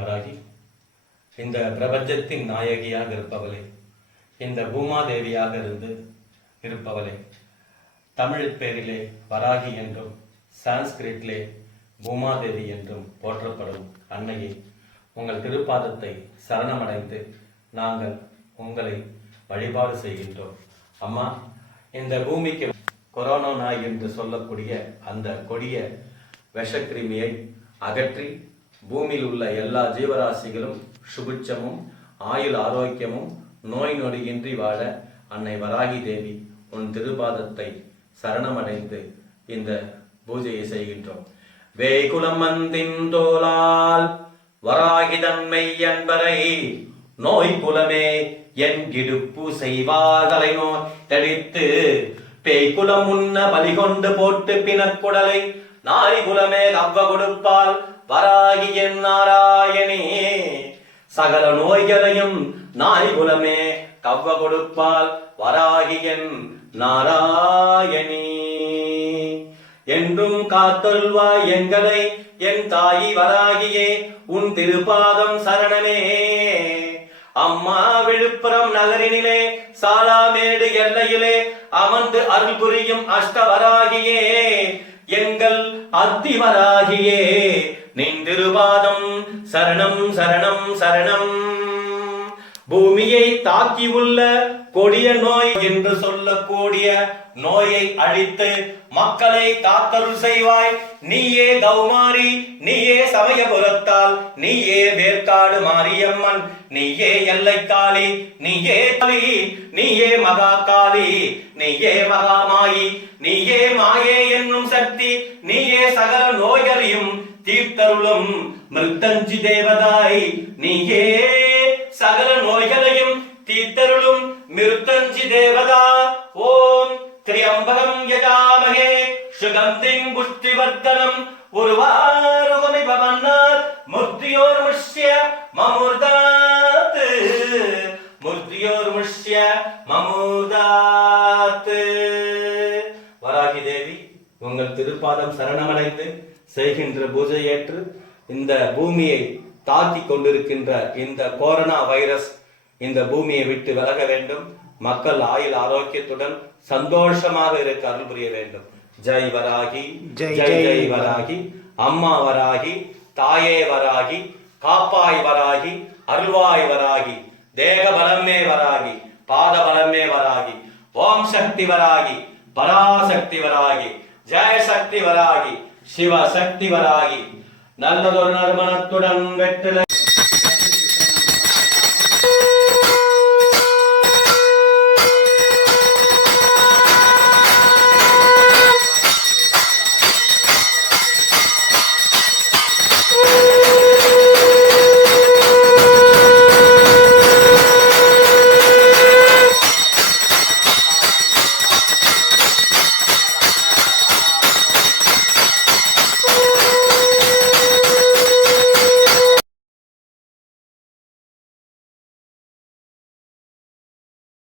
வராகி. இந்த பிரபஞ்சத்தின் நாயகியாக இருப்பவளே இந்த பூமாதேவியாக இருந்து இருப்பவளே. தமிழ் பேரிலே வராகி என்றும் சான்ஸ்கிரிட்டிலே பூமாதேவி என்றும் போற்றப்படும் அன்னையை உங்கள் திருப்பாதத்தை சரணமடைந்து நாங்கள் உங்களை வழிபாடு செய்கின்றோம். அம்மா இந்த பூமிக்கு கொரோனா நாய் என்று சொல்லக்கூடிய அந்த கொடிய விஷக்கிருமியை அகற்றி பூமியில் உள்ள எல்லா ஜீவராசிகளும் சுபிட்சமும் ஆயுள் ஆரோக்கியமும் நோய் நொடியின்றி வாழ அன்னை வராகி தேவி உன் திருபாதத்தை சரணமடைந்து இந்த பூஜையை செய்கின்றோம். வேகுலம் வந்தின் தோலால் வராகி தன்மை என்பரை நோய் குலமே என் கிடுப்பு செய்வார்களை நோய் தடித்து பேய்குலம் உண்ண பலிகொண்டு போட்டு பிணக்குடலை நாய் குலமே கவ்வ கொடுப்பால் வராகி நாராயணே சகல நோய்களையும் நாய் குலமே கவ்வ கொடுப்பால் வராகியன் நாராயணி. என்றும் காத்தொல்வாய் எங்களை என் தாயி வராகியே உன் திருப்பாதம் சரணமே. அம்மா விழுப்புரம் நகரினிலே சாலாமேடு எல்லையிலே அமர்ந்து அருள் புரியும் அஷ்டவராகியே. எங்கள் அத்திவராகியே நின் திருவாதம் சரணம் சரணம் சரணம். பூமியை தாக்கியுள்ள கொடிய நோய் என்று சொல்லக்கூடிய நோயை அழித்து மக்களை காத்தருள் செய்வாய். நீயே கௌமாரி நீயே சமயபுரத்தால் நீயே வேர்க்காடு மாரியம்மன் நீயே எல்லைக்காளி நீயே காளி நீயே மகா காளி நீயே மகாமாயி நீயே மாயே என்னும் சக்தி நீயே சகல நோய்களையும் தீர்த்தருளும் மிருத்தஞ்சி தேவதாய் நீயே மிருத்தஞ்சி தேவதா ஓம் திரியம்பகம் யஜாமகே சுகந்திம் புஷ்டிவர்தனம் உருவாருகமிவ மன்னார் முர்த்தியோர் முஷ்ய மமுர்தாத் முர்த்தியோர் முஷ்ய வராகி தேவி உங்கள் திருப்பாதம் சரணமடைந்து செய்கின்ற பூஜை ஏற்று இந்த பூமியை தாக்கி கொண்டிருக்கின்ற இந்த கொரோனா வைரஸ் இந்த பூமியை விட்டு விலக வேண்டும். மக்கள் ஆயுள் ஆரோக்கியத்துடன் சந்தோஷமாக இருக்க அருள் புரிய வேண்டும். ஜெய் வராகி ஜெய் ஜெய் வராகி அம்மா வராகி தாயே வராகி காப்பாய் வராகி அருள்வாய் வராகி தேக பலமே வராகி பாத பலமே வராகி ஓம் சக்தி வராகி பராசக்தி வராகி ஜெய சக்தி வராகி சிவ சக்தி வராகி. நல்லதொரு நறுமணத்துடன் வெற்றில